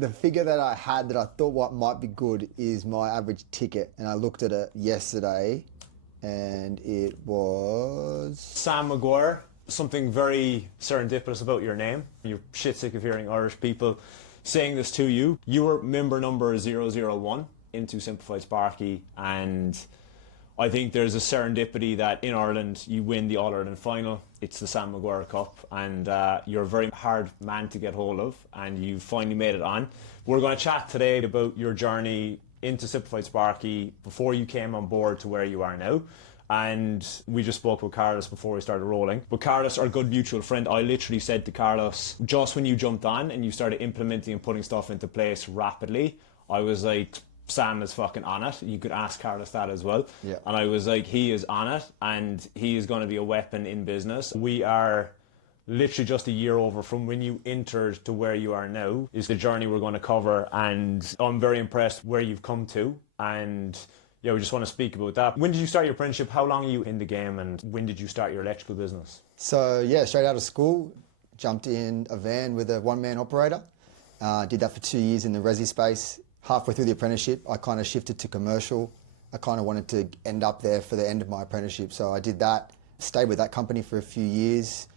The figure that I had that I thought what might be good is my average ticket, and I looked at it yesterday and it was... Sam McGuire, something very serendipitous about your name. You're shit sick of hearing Irish people saying this to you. You were member number 001 into Simplified Sparky, and I think there's a serendipity that in Ireland you win the All-Ireland final. It's the Sam McGuire Cup, and you're a very hard man to get hold of, and you finally made it on. We're going to chat today about your journey into Simplified Sparky before you came on board to where you are now. And we just spoke with Carlos before we started rolling. But Carlos, our good mutual friend, I literally said to Carlos, just when you jumped on and you started implementing and putting stuff into place rapidly, I was like, Sam is fucking on it. You could ask Carlos that as well. Yeah. And I was like, he is on it, and he is going to be a weapon in business. We are literally just a year over from when you entered to where you are now is the journey we're going to cover, and I'm very impressed where you've come to, and yeah, we just want to speak about that. When did you start your apprenticeship? How long are you in the game, and when did you start your electrical business? So yeah, straight out of school, jumped in a van with a one-man operator. Did that for 2 years in the resi space. Halfway through the apprenticeship, I kind of shifted to commercial. I kind of wanted to end up there for the end of my apprenticeship, so I did that. Stayed with that company for a few years.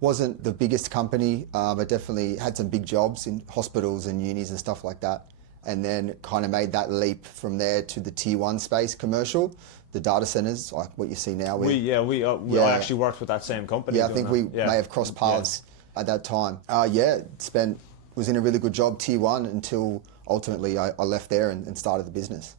Wasn't the biggest company, but definitely had some big jobs in hospitals and unis and stuff like that. And then kind of made that leap from there to the tier one space, commercial, the data centers, like what you see now. I actually worked with that same company. Yeah, I think we may have crossed paths at that time. Was in a really good job, tier one, until ultimately I left there and started the business.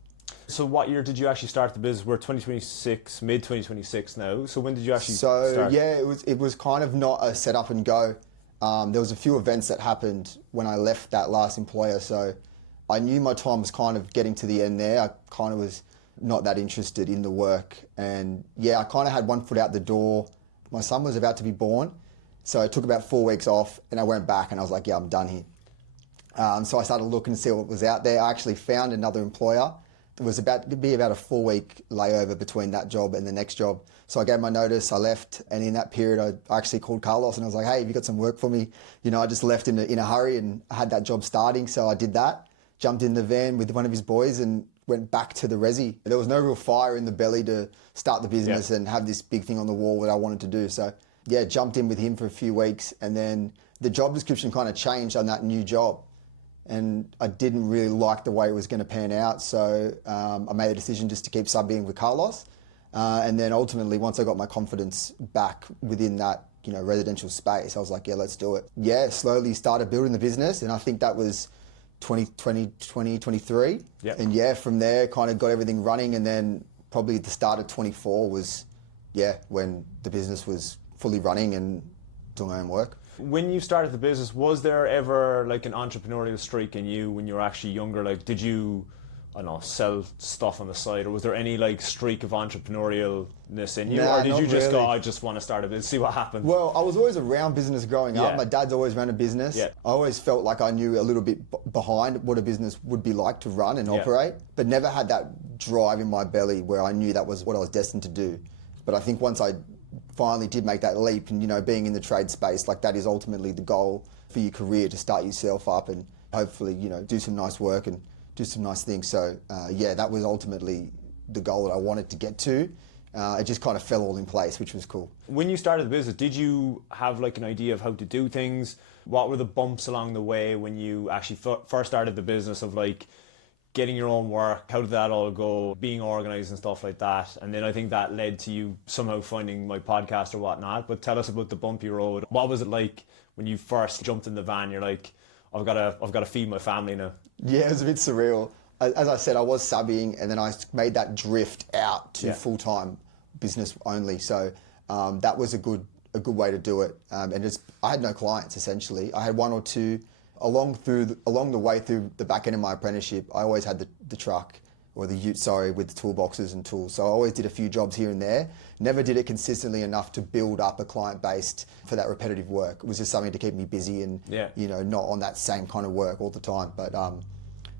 So what year did you actually start the business? We're 2026, mid 2026 now. So when did you actually start? So yeah, it was kind of not a set up and go. There was a few events that happened when I left that last employer. So I knew my time was kind of getting to the end there. I kind of was not that interested in the work. And yeah, I kind of had one foot out the door. My son was about to be born. So I took about 4 weeks off and I went back and I was like, yeah, I'm done here. So I started looking to see what was out there. I actually found another employer. It was about to be about a 4-week layover between that job and the next job. So I gave my notice, I left, and in that period I actually called Carlos and I was like, hey, have you got some work for me? You know, I just left in a hurry and I had that job starting, so I did that. Jumped in the van with one of his boys and went back to the resi. There was no real fire in the belly to start the business and have this big thing on the wall that I wanted to do. So yeah, jumped in with him for a few weeks, and then the job description kind of changed on that new job. And I didn't really like the way it was going to pan out, so I made a decision just to keep subbing with Carlos. And then ultimately, once I got my confidence back within that, you know, residential space, I was like, yeah, let's do it. Yeah, slowly started building the business, and I think that was 2023. Yep. And yeah, from there, kind of got everything running, and then probably the start of 24 was, when the business was fully running and doing my own work. When you started the business, was there ever like an entrepreneurial streak in you when you were actually younger? Like, did you, I don't know, sell stuff on the side, or was there any like streak of entrepreneurialness in you? Nah, or did you just really go, I just want to start a business, see what happens? Well, I was always around business growing up. My dad's always ran a business. I always felt like I knew a little bit behind what a business would be like to run and operate, but never had that drive in my belly where I knew that was what I was destined to do. But I think once I finally did make that leap, and you know, being in the trade space, like that is ultimately the goal for your career, to start yourself up and hopefully, you know, do some nice work and do some nice things. So that was ultimately the goal that I wanted to get to. It just kind of fell all in place, which was cool. When you started the business, did you have like an idea of how to do things? What were the bumps along the way when you actually first started the business, of like getting your own work? How did that all go, being organised and stuff like that? And then I think that led to you somehow finding my podcast or whatnot. But tell us about the bumpy road. What was it like when you first jumped in the van? You're like, I've got to feed my family now. Yeah, it was a bit surreal. As I said, I was subbing, and then I made that drift out to full-time business only. So that was a good way to do it. And I had no clients, essentially. I had one or two. Along the way through the back end of my apprenticeship, I always had the truck, or the ute, with the toolboxes and tools. So I always did a few jobs here and there. Never did it consistently enough to build up a client base for that repetitive work. It was just something to keep me busy and, you know, not on that same kind of work all the time. But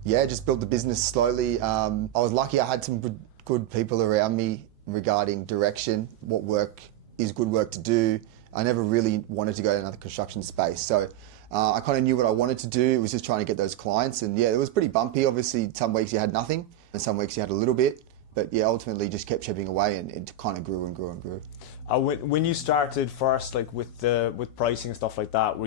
just built the business slowly. I was lucky I had some good people around me regarding direction, what work is good work to do. I never really wanted to go to another construction space. So I kind of knew what I wanted to do. It was just trying to get those clients. And yeah, it was pretty bumpy. Obviously, some weeks you had nothing and some weeks you had a little bit. But yeah, ultimately just kept chipping away and it kind of grew and grew and grew. When you started first, like with pricing and stuff like that,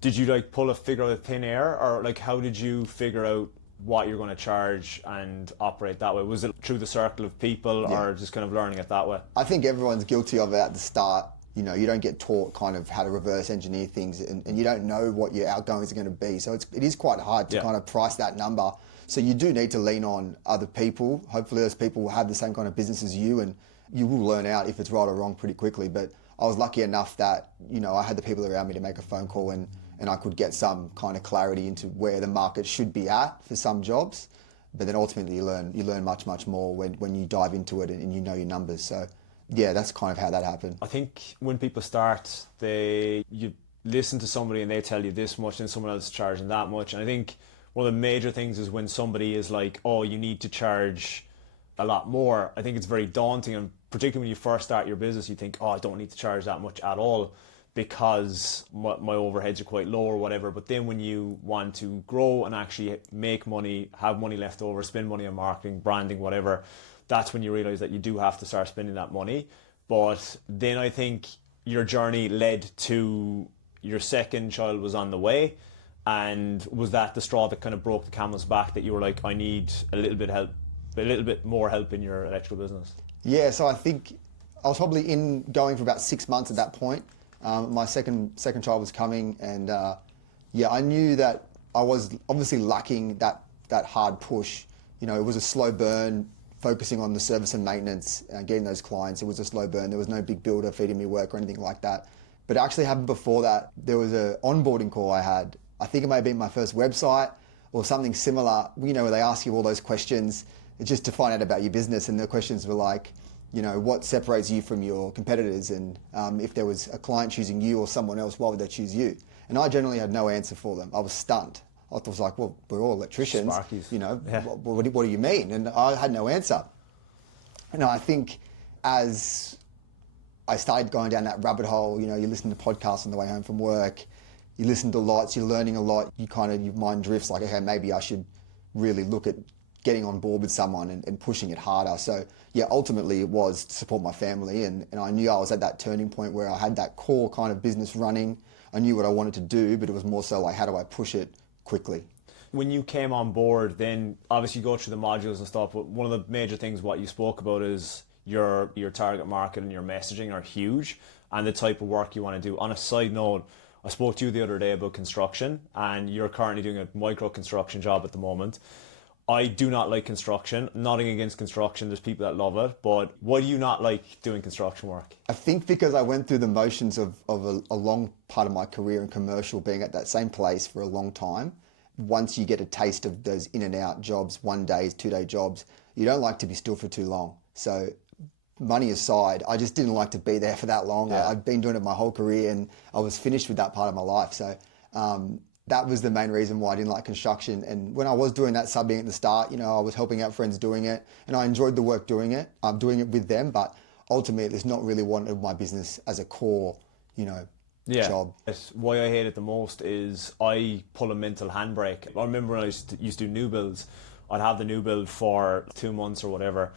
did you like pull a figure out of thin air, or like how did you figure out what you're going to charge and operate that way? Was it through the circle of people or just kind of learning it that way? I think everyone's guilty of it at the start. You know, you don't get taught kind of how to reverse engineer things and you don't know what your outgoings are going to be. So it is quite hard to kind of price that number. So you do need to lean on other people. Hopefully those people will have the same kind of business as you and you will learn out if it's right or wrong pretty quickly. But I was lucky enough that, you know, I had the people around me to make a phone call and I could get some kind of clarity into where the market should be at for some jobs. But then ultimately you learn much, much more when you dive into it and you know your numbers. So yeah, that's kind of how that happened. I think when people start, you listen to somebody and they tell you this much and someone else is charging that much. And I think one of the major things is when somebody is like, oh, you need to charge a lot more. I think it's very daunting, and particularly when you first start your business, you think, oh, I don't need to charge that much at all because my overheads are quite low or whatever. But then when you want to grow and actually make money, have money left over, spend money on marketing, branding, whatever, that's when you realize that you do have to start spending that money. But then I think your journey led to your second child was on the way. And was that the straw that kind of broke the camel's back, that you were like, I need a little bit more help in your electrical business? Yeah, so I think I was probably going for about 6 months at that point. My second child was coming, and I knew that I was obviously lacking that hard push. You know, it was a slow burn, focusing on the service and maintenance, getting those clients. It was a slow burn. There was no big builder feeding me work or anything like that. But it actually happened before that. There was an onboarding call I had. I think it may have been my first website or something similar, you know, where they ask you all those questions just to find out about your business. And the questions were like, you know, what separates you from your competitors? And if there was a client choosing you or someone else, why would they choose you? And I generally had no answer for them. I was stunned. I was like, well, we're all electricians. Sparkies. You know, what do you mean? And I had no answer. And I think as I started going down that rabbit hole, you know, you listen to podcasts on the way home from work, you listen to lots, you're learning a lot, your mind drifts like, okay, maybe I should really look at getting on board with someone and pushing it harder. So yeah, ultimately it was to support my family, and I knew I was at that turning point where I had that core kind of business running. I knew what I wanted to do, but it was more so like, how do I push it quickly? When you came on board, then obviously you go through the modules and stuff, but one of the major things what you spoke about is your target market and your messaging are huge, and the type of work you want to do. On a side note, I spoke to you the other day about construction, and you're currently doing a micro construction job at the moment. I do not like construction. Nothing against construction. There's people that love it. But why do you not like doing construction work? I think because I went through the motions of a long part of my career in commercial, being at that same place for a long time. Once you get a taste of those in and out jobs, 1 day, 2 day jobs, you don't like to be still for too long. So money aside, I just didn't like to be there for that long. Yeah. I've been doing it my whole career and I was finished with that part of my life. So that was the main reason why I didn't like construction. And when I was doing that subbing at the start, you know, I was helping out friends doing it and I enjoyed the work doing it. I'm doing it with them, but ultimately it's not really one of my business as a core, you know, job. Why I hate it the most is I pull a mental handbrake. I remember when I used to do new builds, I'd have the new build for 2 months or whatever,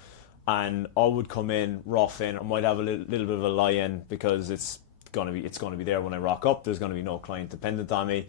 and I would come in rough in. I might have a little bit of a lie-in because it's gonna be there when I rock up. There's gonna be no client dependent on me.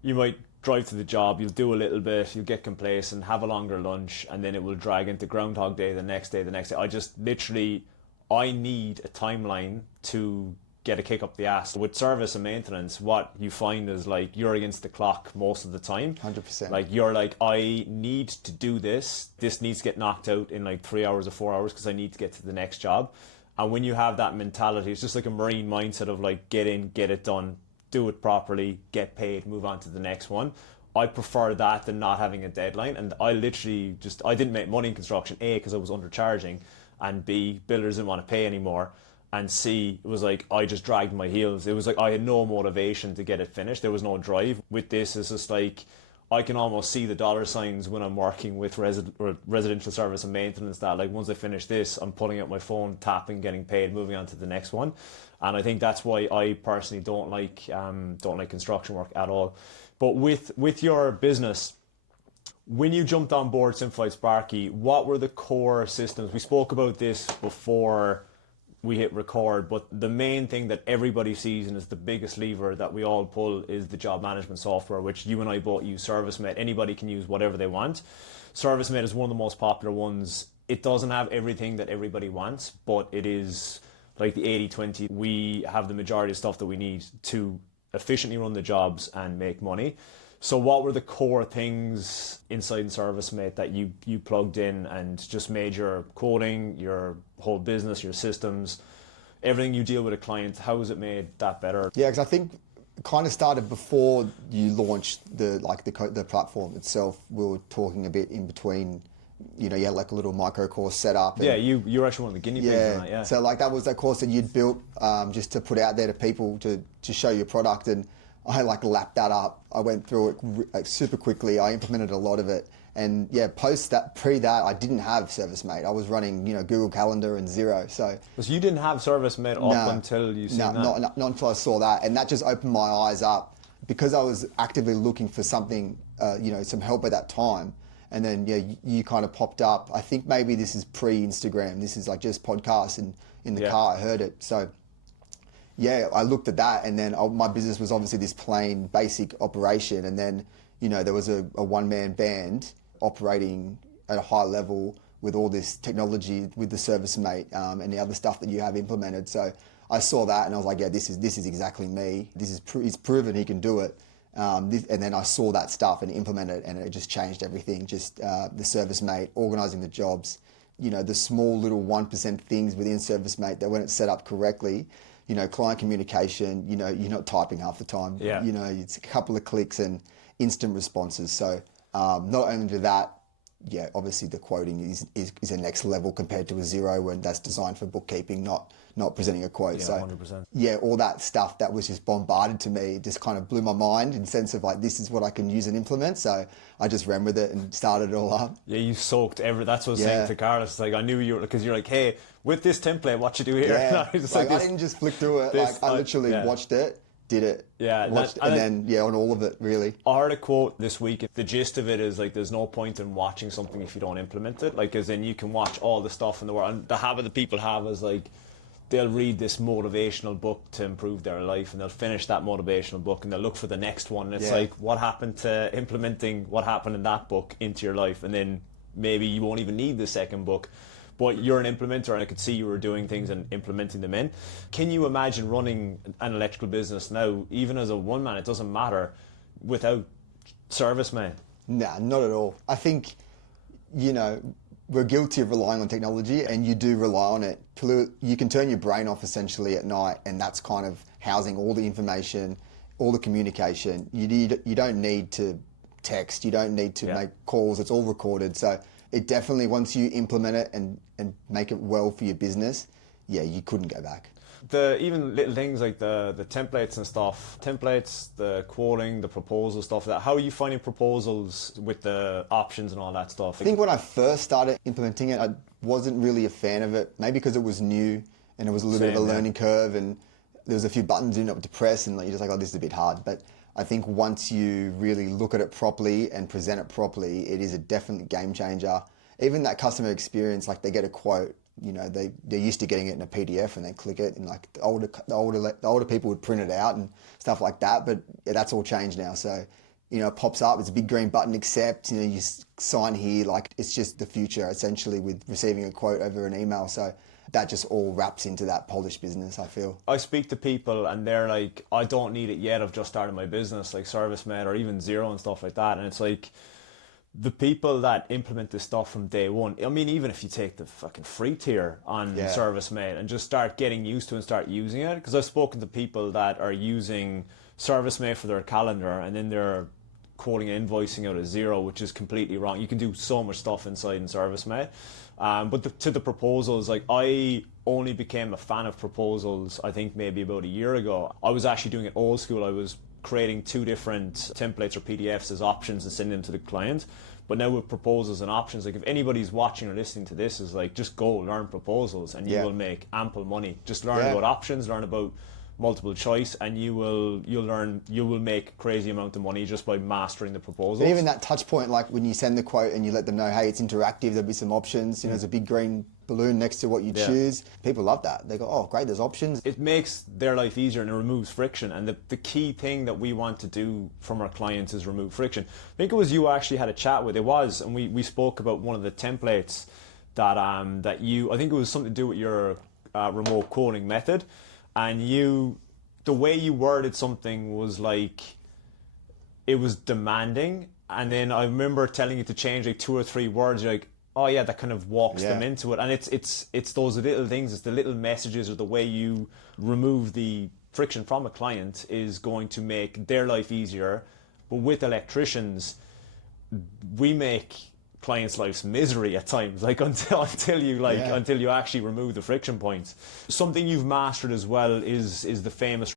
You might drive to the job, you'll do a little bit, you'll get complacent, have a longer lunch, and then it will drag into Groundhog Day the next day. I just literally, I need a timeline to get a kick up the ass. With service and maintenance, what you find is like you're against the clock most of the time. 100%. Like you're like, I need to do this. This needs to get knocked out in like 3 hours or 4 hours because I need to get to the next job. And when you have that mentality, it's just like a marine mindset of like, get in, get it done, do it properly, get paid, move on to the next one. I prefer that than not having a deadline. And I literally I didn't make money in construction, A, because I was undercharging, and B, builders didn't want to pay anymore. And C, it was like I just dragged my heels. It was like I had no motivation to get it finished. There was no drive. With this, it's just like I can almost see the dollar signs when I'm working with residential service and maintenance, that like once I finish this, I'm pulling out my phone, tapping, getting paid, moving on to the next one. And I think that's why I personally don't like construction work at all. But with your business, when you jumped on board Simplified Sparky, what were the core systems? We spoke about this before we hit record, but the main thing that everybody sees and is the biggest lever that we all pull is the job management software, which you and I both use, ServiceMate. Anybody can use whatever they want. ServiceMate is one of the most popular ones. It doesn't have everything that everybody wants, but it is like the 80-20. We have the majority of stuff that we need to efficiently run the jobs and make money. So what were the core things inside ServiceMate that you plugged in and just made your coding, your whole business, your systems, everything you deal with a client, how has it made that better? Yeah, because I think it kind of started before you launched the platform itself. We were talking a bit in between, you know, you had like a little micro course set up. Yeah, you're actually one of the guinea pigs on that, yeah. So like that was that course that you'd built just to put out there to people to show your product, and I like lapped that up. I went through it like super quickly. I implemented a lot of it, and yeah, pre that, I didn't have ServiceMate. I was running, you know, Google Calendar and Xero. So you didn't have ServiceMate up until you seen that? Not until I saw that, and that just opened my eyes up because I was actively looking for something, you know, some help at that time. And then yeah, you kind of popped up. I think maybe this is pre-Instagram. This is like just podcasts, and in the car I heard it. So yeah, I looked at that, and then my business was obviously this plain basic operation, and then, you know, there was a one-man band operating at a high level with all this technology with the ServiceMate and the other stuff that you have implemented. So I saw that and I was like, yeah, this is exactly me. He's proven he can do it. And then I saw that stuff and implemented it, and it just changed everything. Just the ServiceMate, organizing the jobs, you know, the small little 1% things within ServiceMate that when it's set up correctly, you know, client communication, you know, you're not typing half the time. Yeah. You know, it's a couple of clicks and instant responses. So not only to that, yeah, obviously the quoting is a next level compared to a Xero, when that's designed for bookkeeping, not presenting a quote. Yeah, so 100%. Yeah, all that stuff that was just bombarded to me just kind of blew my mind in the sense of like, this is what I can use and implement. So I just ran with it and started it all up. Yeah, you soaked that's what I was saying to Carlos. Like, I knew you were, because you're like, hey, with this template, what you do here? Yeah, I didn't just flick through it. I literally watched it, did it, watched, and then on all of it, really. I heard a quote this week. The gist of it is like, there's no point in watching something if you don't implement it. Like, as in, you can watch all the stuff in the world, and the habit that people have is like, they'll read this motivational book to improve their life, and they'll finish that motivational book and they'll look for the next one, and it's like, what happened to implementing what happened in that book into your life? And then maybe you won't even need the second book, but you're an implementer, and I could see you were doing things and implementing them in. Can you imagine running an electrical business now, even as a one man, it doesn't matter, without ServiceMate? Nah, not at all. I think, you know, we're guilty of relying on technology, and you do rely on it. You can turn your brain off essentially at night, and that's kind of housing all the information, all the communication. You don't need to text, you don't need to make calls, it's all recorded. So it definitely, once you implement it and make it well for your business, yeah, you couldn't go back. Even little things like the templates and stuff, the quoting, the proposal stuff, how are you finding proposals with the options and all that stuff? I think when I first started implementing it, I wasn't really a fan of it, maybe because it was new and it was a little bit of a learning curve, and there was a few buttons you didn't have to press, and you're just like, oh, this is a bit hard. But I think once you really look at it properly and present it properly, it is a definite game changer. Even that customer experience, like they get a quote, you know, they're used to getting it in a PDF and they click it, and like the older people would print it out and stuff like that. But yeah, that's all changed now. So, you know, it pops up, it's a big green button, accept, you know, you sign here, like it's just the future essentially with receiving a quote over an email. So that just all wraps into that polished business, I feel. I speak to people and they're like, I don't need it yet, I've just started my business, like ServiceMate or even Xero and stuff like that. And it's like, the people that implement this stuff from day one, I mean, even if you take the fucking free tier on ServiceMate and just start getting used to and start using it, because I've spoken to people that are using ServiceMate for their calendar and then they're quoting and invoicing out of Xero, which is completely wrong. You can do so much stuff inside in ServiceMate. But to the proposals, like I only became a fan of proposals, I think maybe about a year ago. I was actually doing it old school. I was creating 2 different templates or PDFs as options and sending them to the client. But now with proposals and options, like if anybody's watching or listening to this, is like, just go learn proposals and you will make ample money. Just learn about options, learn about multiple choice, and you will make crazy amount of money just by mastering the proposals. But even that touch point, like when you send the quote and you let them know, hey, it's interactive, there'll be some options, you know, there's a big green balloon next to what you choose. People love that. They go, oh great, there's options. It makes their life easier and it removes friction, and the key thing that we want to do from our clients is remove friction. I think it was you actually had a chat with, and we spoke about one of the templates that I think it was something to do with your remote quoting method. And the way you worded something was like, it was demanding. And then I remember telling you to change like 2 or 3 words. You're like, oh yeah, that kind of walks them into it. And it's those little things, it's the little messages, or the way you remove the friction from a client is going to make their life easier. But with electricians, we make clients' life's misery at times, like until you actually remove the friction points. Something you've mastered as well is the famous,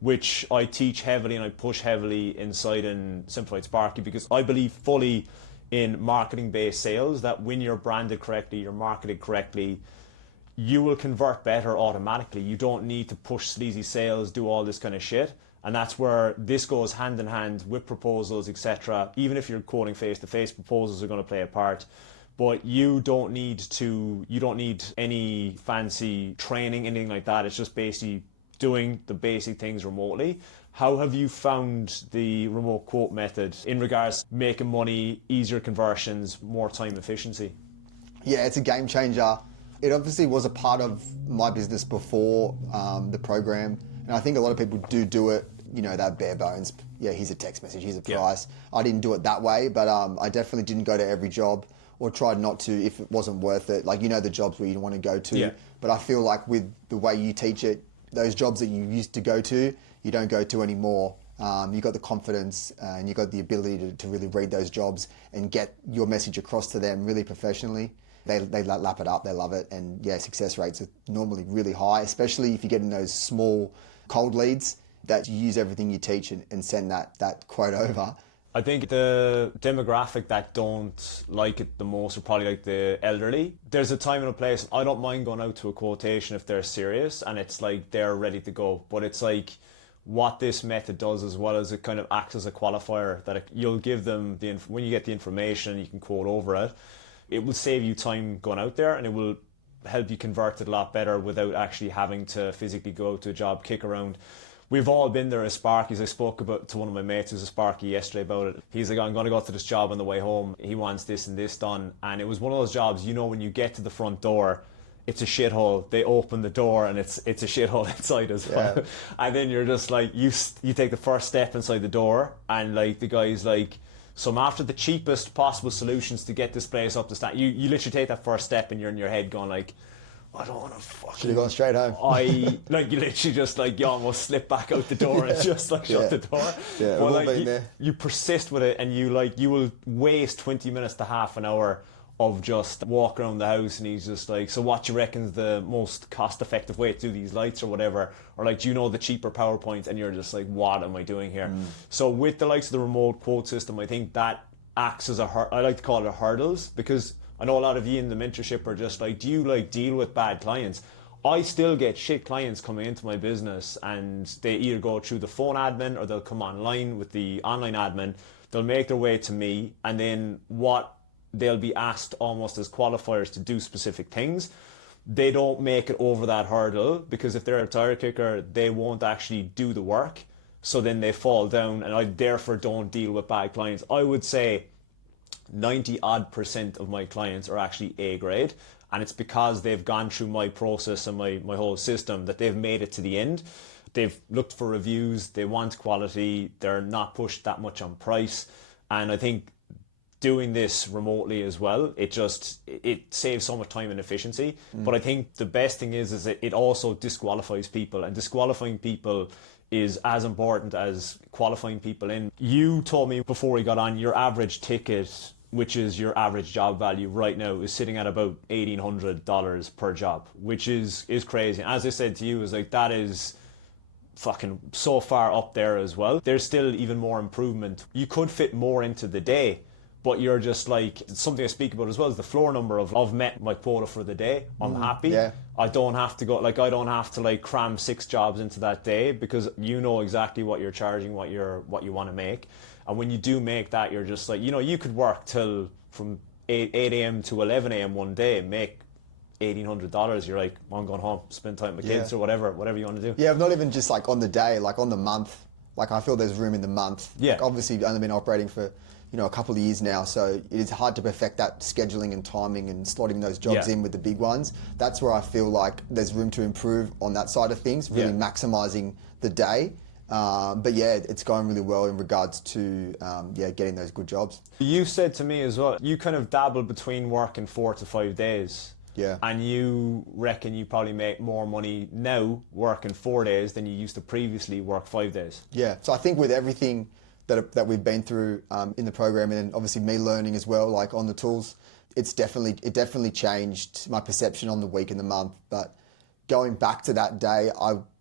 which I teach heavily and I push heavily inside in Simplified Sparky, because I believe fully in marketing-based sales, that when you're branded correctly, you're marketed correctly, you will convert better automatically. You don't need to push sleazy sales, do all this kind of shit. And that's where this goes hand in hand with proposals, etc. Even if you're quoting face-to-face, proposals are going to play a part. But you don't need any fancy training, anything like that. It's just basically doing the basic things remotely. How have you found the remote quote method in regards to making money, easier conversions, more time efficiency? Yeah, it's a game changer. It obviously was a part of my business before the program. And I think a lot of people do it, you know, that bare bones. Yeah, here's a text message, here's a price. I didn't do it that way, but I definitely didn't go to every job, or tried not to if it wasn't worth it. Like, you know, the jobs where you don't want to go to. Yeah. But I feel like with the way you teach it, those jobs that you used to go to, you don't go to anymore. You got the confidence and you got the ability to really read those jobs and get your message across to them really professionally. They lap it up, they love it, and yeah, success rates are normally really high, especially if you get in those small cold leads that you use everything you teach and send that quote over. I think the demographic that don't like it the most are probably like the elderly. There's a time and a place. I don't mind going out to a quotation if they're serious and it's like they're ready to go. But it's like what this method does as well as it kind of acts as a qualifier that you'll give them when you get the information, you can quote over it. It will save you time going out there and it will help you convert it a lot better without actually having to physically go out to a job, kick around. We've all been there as Sparkies. I spoke to one of my mates who's a Sparky yesterday about it. He's like, I'm going to go to this job on the way home. He wants this and this done. And it was one of those jobs, you know, when you get to the front door, it's a shithole. They open the door and it's a shithole inside as well. Yeah. And then you're just like, you take the first step inside the door and like the guy's like, so I'm after the cheapest possible solutions to get this place up to stand. You literally take that first step and you're in your head going like, I don't want to fucking... Should have gone straight home. You literally just like, you almost slip back out the door and just like shut the door. Yeah, we've all been there. You persist with it and you will waste 20 minutes to half an hour of just walk around the house, and he's just like, so what do you reckon's the most cost effective way to do these lights or whatever? Or like, do you know the cheaper PowerPoint? And you're just like, what am I doing here? So with the likes of the remote quote system, I think that acts as I like to call it a hurdles, because I know a lot of you in the mentorship are just like, do you like deal with bad clients? I still get shit clients coming into my business and they either go through the phone admin or they'll come online with the online admin. They'll make their way to me, and then they'll be asked almost as qualifiers to do specific things. They don't make it over that hurdle, because if they're a tire kicker, they won't actually do the work. So then they fall down, and I therefore don't deal with bad clients. I would say 90% of my clients are actually A grade, and it's because they've gone through my process and my whole system that they've made it to the end. They've looked for reviews, they want quality, they're not pushed that much on price. And I think doing this remotely as well, it saves so much time and efficiency. But I think the best thing is it also disqualifies people, and disqualifying people is as important as qualifying people in. You told me before we got on, your average ticket, which is your average job value right now, is sitting at about $1,800 per job, which is crazy. And as I said to you, is like, that is fucking so far up there as well. There's still even more improvement. You could fit more into the day, but you're just like, something I speak about as well is the floor number of I've met my quota for the day. I'm happy. Yeah. I don't have to go, like, I don't have to like cram 6 jobs into that day, because you know exactly what you're charging, what you want to make. And when you do make that, you're just like, you know, you could work till from 8 a.m. to 11 a.m. one day and make $1,800. You're like, I'm going home, spend time with my kids or whatever you want to do. Yeah, not even just like on the day, like on the month. Like I feel there's room in the month. Yeah. Like obviously I've only been operating for, you know, a couple of years now, so it is hard to perfect that scheduling and timing and slotting those jobs in with the big ones. That's where I feel like there's room to improve on that side of things, really maximizing the day. But yeah, it's going really well in regards to getting those good jobs. You said to me as well, you kind of dabble between working 4 to 5 days. Yeah. And you reckon you probably make more money now working 4 days than you used to previously work 5 days. Yeah. So I think with everything that we've been through in the program, and obviously me learning as well, like on the tools, it definitely changed my perception on the week and the month. But going back to that day,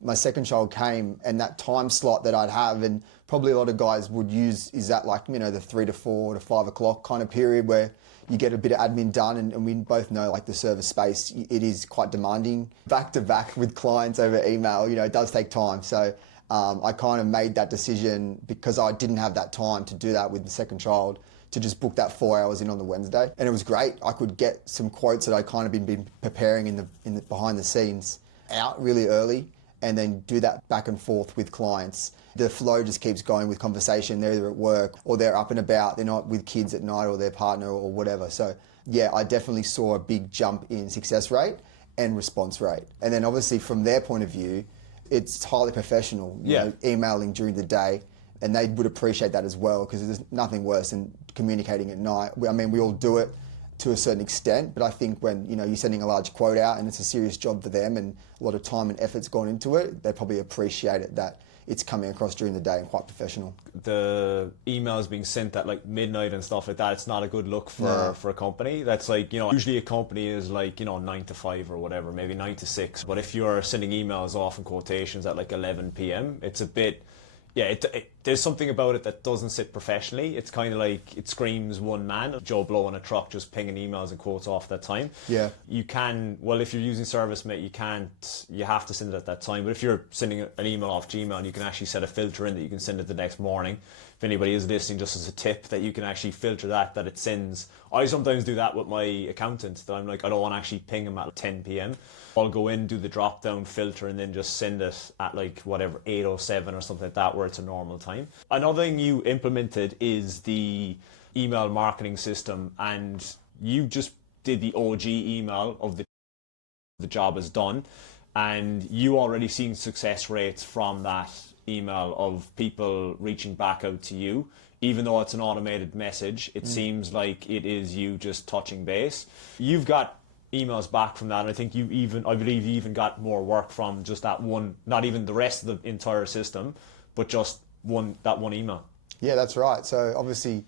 my second child came, and that time slot that I'd have, and probably a lot of guys would use, is that like, you know, the 3 to 4 to 5 o'clock kind of period where you get a bit of admin done, and we both know like the service space, it is quite demanding. Back to back with clients over email, you know, it does take time. So I kind of made that decision because I didn't have that time to do that with the second child, to just book that 4 hours in on the Wednesday. And it was great. I could get some quotes that I kind of been preparing in the behind the scenes out really early, and then do that back and forth with clients. The flow just keeps going with conversation. They're either at work or they're up and about. They're not with kids at night or their partner or whatever. So yeah, I definitely saw a big jump in success rate and response rate. And then obviously from their point of view, it's highly professional, you know, emailing during the day. And they would appreciate that as well, because there's nothing worse than communicating at night. I mean, we all do it to a certain extent, but I think when, you know, you're sending a large quote out and it's a serious job for them and a lot of time and effort's gone into it, they probably appreciate it that it's coming across during the day and quite professional. The emails being sent at like midnight and stuff like that, it's not a good look for a company. That's like, you know, usually a company is like, you know, 9 to 5 or whatever, maybe 9 to 6. But if you're sending emails off in quotations at like 11 p.m, it's a bit, there's something about it that doesn't sit professionally. It's kind of like, it screams one man, Joe Blow in a truck just pinging emails and quotes off that time. Yeah. You can, well, if you're using ServiceMate, you have to send it at that time. But if you're sending an email off Gmail, you can actually set a filter in that you can send it the next morning. If anybody is listening, just as a tip, that you can actually filter that it sends. I sometimes do that with my accountant, that I'm like, I don't want to actually ping him at 10 p.m. I'll go in, do the drop down filter, and then just send it at like whatever, 8:07 or something like that, where it's a normal time. Another thing you implemented is the email marketing system, and you just did the OG email of the job is done, and you already seen success rates from that email of people reaching back out to you. Even though it's an automated message, it seems like it is you just touching base. You've got emails back from that, and I think I believe you even got more work from just that one, not even the rest of the entire system, but just that one email. Yeah, that's right. So obviously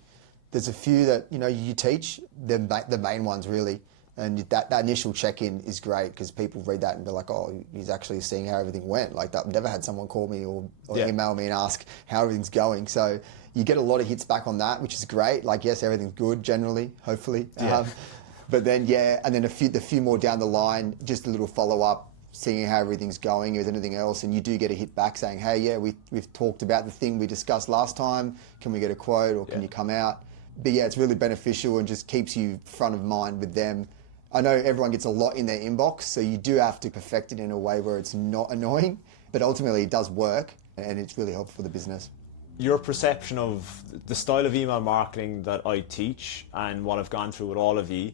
there's a few that, you know, you teach, the main ones really, and that initial check-in is great, because people read that and be like, oh, he's actually seeing how everything went. Like, I've never had someone call me or email me and ask how everything's going. So you get a lot of hits back on that, which is great. Like, yes, everything's good generally, hopefully. But then, and then the few more down the line, just a little follow-up, seeing how everything's going, if there's anything else, and you do get a hit back saying, hey, we've talked about the thing we discussed last time, can we get a quote, or can you come out? But yeah, it's really beneficial and just keeps you front of mind with them. I know everyone gets a lot in their inbox, so you do have to perfect it in a way where it's not annoying, but ultimately it does work, and it's really helpful for the business. Your perception of the style of email marketing that I teach and what I've gone through with all of you,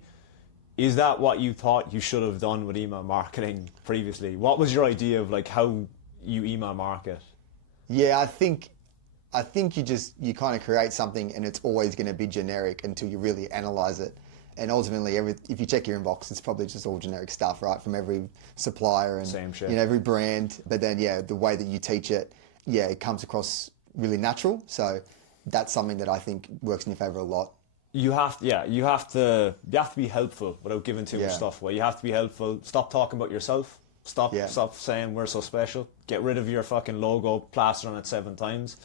is that what you thought you should have done with email marketing previously? What was your idea of like how you email market? Yeah, I think you kind of create something and it's always going to be generic until you really analyze it. And ultimately, if you check your inbox, it's probably just all generic stuff, right? From every supplier and same shit. You know, every brand. But then, the way that you teach it, it comes across really natural. So that's something that I think works in your favor a lot. You have to be helpful without giving too much stuff away. You have to be helpful. Stop talking about yourself. Stop saying we're so special. Get rid of your fucking logo, plaster on it 7 times.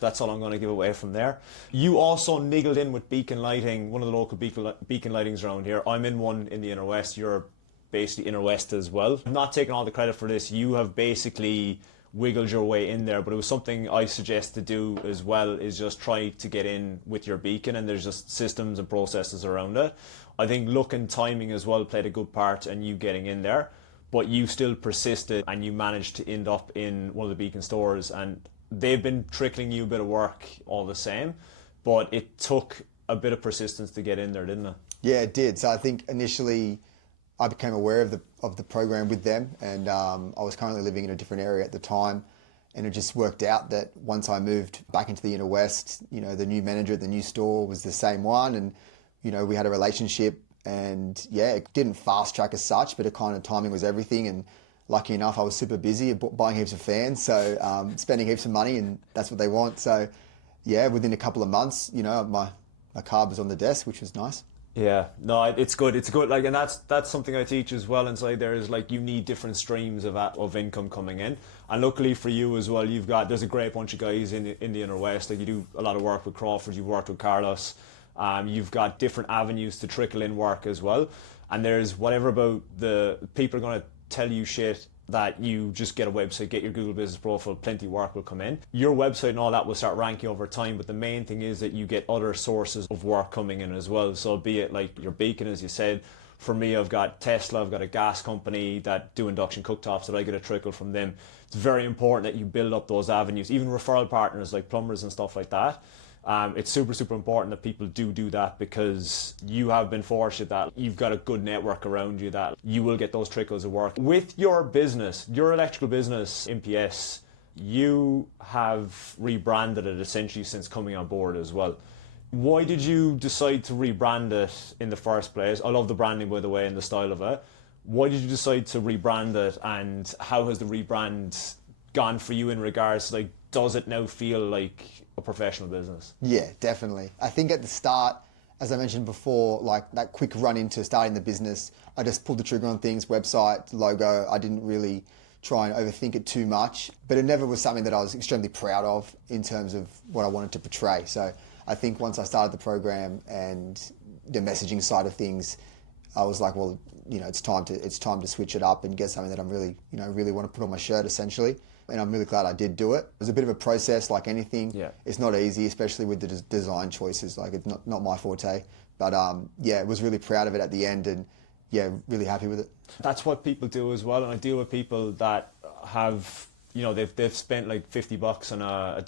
That's all I'm going to give away from there. You also niggled in with beacon lighting, one of the local beacon lightings around here. I'm in one in the Inner West. You're basically Inner West as well. I'm not taking all the credit for this. You have basically wiggled your way in there, but it was something I suggest to do as well, is just try to get in with your beacon, and there's just systems and processes around it. I think luck and timing as well played a good part in you getting in there, but you still persisted and you managed to end up in one of the beacon stores, and they've been trickling you a bit of work all the same, but it took a bit of persistence to get in there, didn't it? Yeah, it did. So I think initially I became aware of the program with them, and I was currently living in a different area at the time, and it just worked out that once I moved back into the Inner West, you know, the new manager at the new store was the same one, and you know, we had a relationship, and yeah, it didn't fast track as such, but it kind of timing was everything, and lucky enough I was super busy buying heaps of fans, so spending heaps of money, and that's what they want. So yeah, within a couple of months, you know, my card was on the desk, which was nice. Yeah, no, it's good. It's good. Like, and that's something I teach as well inside there, is like you need different streams of income coming in. And luckily for you as well, there's a great bunch of guys in the Inner West. Like, you do a lot of work with Crawford, you've worked with Carlos. You've got different avenues to trickle in work as well. And there's whatever about the people are going to tell you shit that you just get a website, get your Google Business Profile, plenty of work will come in. Your website and all that will start ranking over time, but the main thing is that you get other sources of work coming in as well. So be it like your beacon, as you said. For me, I've got Tesla, I've got a gas company that do induction cooktops that I get a trickle from them. It's very important that you build up those avenues, even referral partners like plumbers and stuff like that. It's super, super important that people do that, because you have been fortunate that you've got a good network around you that you will get those trickles of work. With your business, your electrical business, MPS, you have rebranded it essentially since coming on board as well. Why did you decide to rebrand it in the first place? I love the branding, by the way, and the style of it. Why did you decide to rebrand it, and how has the rebrand gone for you in regards to, like, does it now feel like a professional business? Yeah, definitely. I think at the start, as I mentioned before, like that quick run into starting the business, I just pulled the trigger on things, website, logo. I didn't really try and overthink it too much, but it never was something that I was extremely proud of in terms of what I wanted to portray. So I think once I started the program and the messaging side of things, I was like, well, you know, it's time to switch it up and get something that I'm really, you know, really want to put on my shirt, essentially. And I'm really glad I did do it. It was a bit of a process, like anything. Yeah. It's not easy, especially with the design choices. Like, it's not my forte. But yeah, was really proud of it at the end, and yeah, really happy with it. That's what people do as well. And I deal with people that have, you know, they've spent like $50 on a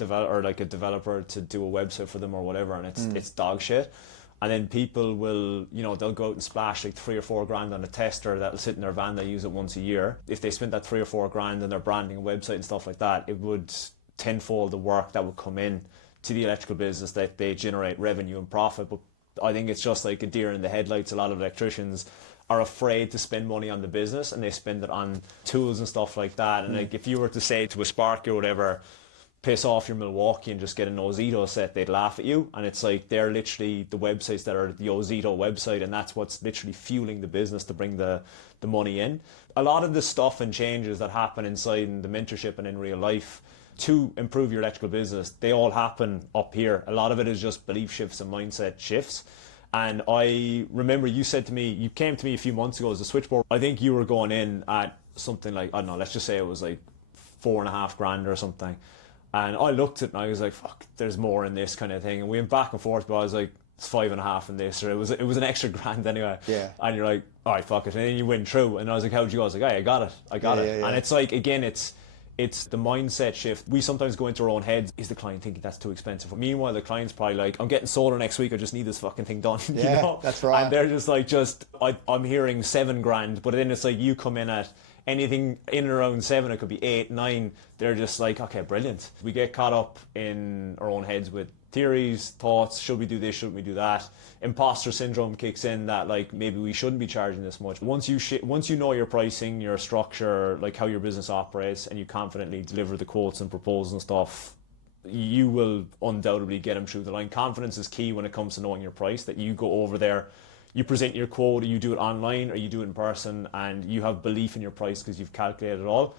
developer to do a website for them or whatever, and it's dog shit. And then people will, you know, they'll go out and splash like $3 or $4 grand on a tester that'll sit in their van. They use it once a year. If they spent that $3 or $4 grand on their branding and website and stuff like that, it would tenfold the work that would come in to the electrical business, that they generate revenue and profit. But I think it's just like a deer in the headlights. A lot of electricians are afraid to spend money on the business, and they spend it on tools and stuff like that. And like, if you were to say to a Sparky or whatever, piss off your Milwaukee and just get an Ozito set, they'd laugh at you. And it's like, they're literally the websites that are the Ozito website, and that's what's literally fueling the business to bring the money in. A lot of the stuff and changes that happen inside in the mentorship and in real life to improve your electrical business, they all happen up here. A lot of it is just belief shifts and mindset shifts. And I remember you said to me, you came to me a few months ago as a switchboard. I think you were going in at something like, I don't know, let's just say it was like $4.5 grand or something. And I looked at it and I was like, fuck, there's more in this kind of thing. And we went back and forth, but I was like, it's 5.5 in this, or it was an extra grand anyway. Yeah. And you're like, all right, fuck it. And then you went through, and I was like, how'd you go? I was like, hey, I got it. Yeah. And it's like, again, it's the mindset shift. We sometimes go into our own heads. Is the client thinking that's too expensive? Meanwhile, the client's probably like, I'm getting solar next week. I just need this fucking thing done. Yeah, you know? that's right. And they're just like, I'm hearing $7 grand, but then it's like you come in at anything in and around 7, it could be 8, 9. They're just like, okay, brilliant. We get caught up in our own heads with theories, thoughts. Should we do this? Shouldn't we do that? Imposter syndrome kicks in, that like maybe we shouldn't be charging this much. Once you know your pricing, your structure, like how your business operates, and you confidently deliver the quotes and proposals and stuff, you will undoubtedly get them through the line. Confidence is key when it comes to knowing your price, that you go over there, you present your quote, or you do it online, or you do it in person, and you have belief in your price because you've calculated it all,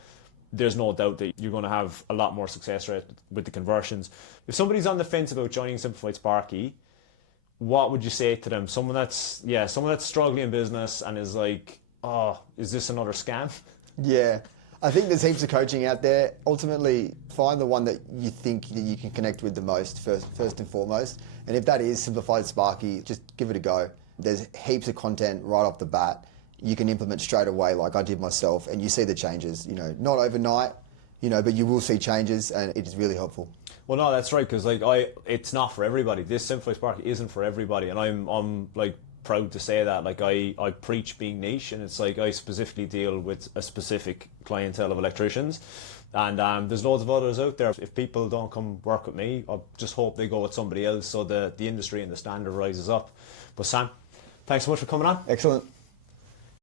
there's no doubt that you're going to have a lot more success rate with the conversions. If somebody's on the fence about joining Simplified Sparky, what would you say to them? Someone that's struggling in business and is like, oh, is this another scam? Yeah, I think there's heaps of coaching out there. Ultimately, find the one that you think that you can connect with the most first and foremost. And if that is Simplified Sparky, just give it a go. There's heaps of content right off the bat. You can implement straight away like I did myself, and you see the changes, not overnight, but you will see changes, and it is really helpful. Well, no, that's right, because it's not for everybody. This Simplified Sparky isn't for everybody, and I'm like proud to say that. Like I preach being niche, and it's like I specifically deal with a specific clientele of electricians, and there's loads of others out there. If people don't come work with me, I just hope they go with somebody else, so the industry and the standard rises up. But Sam, thanks so much for coming on. Excellent.